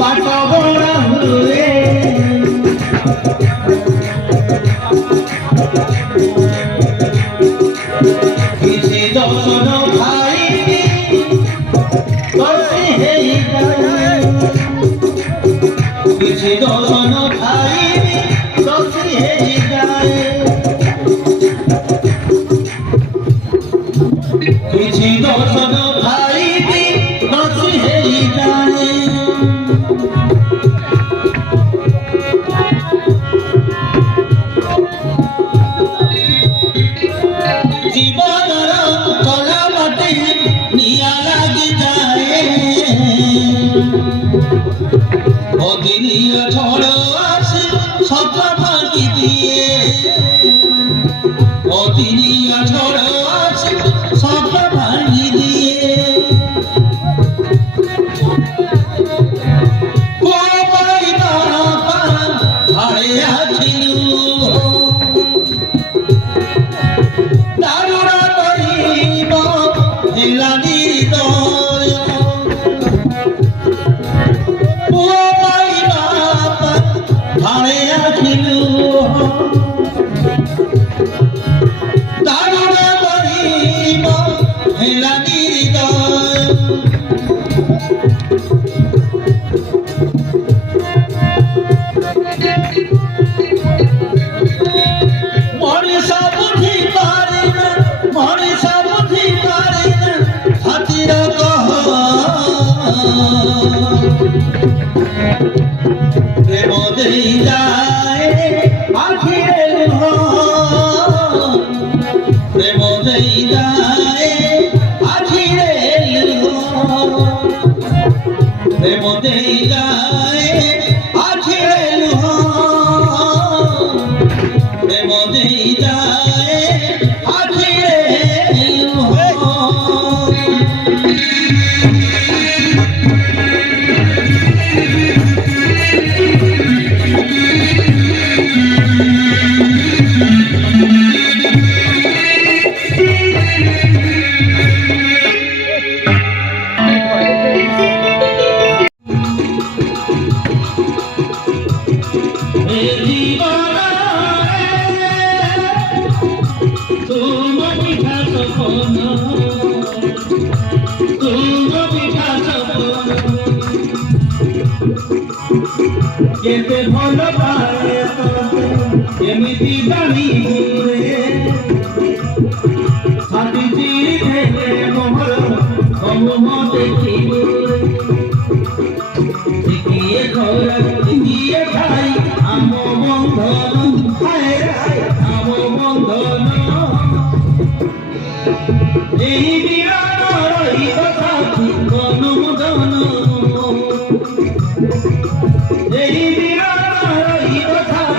पाठ बड़ा हुए किसी दर्शन भाई बसे है किसी दर्शन भाई बसे है किसी दर्शन भाई बसे है জীবনর কলা বাটে নিয়া লাগি যায় অদিনিয়া ঝড় আসে সব ভাঙি দিয়ে অদিনিয়া ঝড় আসে সব ভাঙি দিয়ে হারে আছিল প্রেম দেই যায় আখিরে প্রেম দেই যায় আখিরে প্রেম দেই যায় আখিরে প্রেম দেই যায় আখিরে কেতে ভালো পায় এমনি জানি হাতি চিরে মোহর কম দেখি দেখিয়ে ঘর দেখিয়ে খাই আম বন্ধন হায় আম বন্ধন এই বিরাট রই কথা গণমদন এই বিরাট রই কথা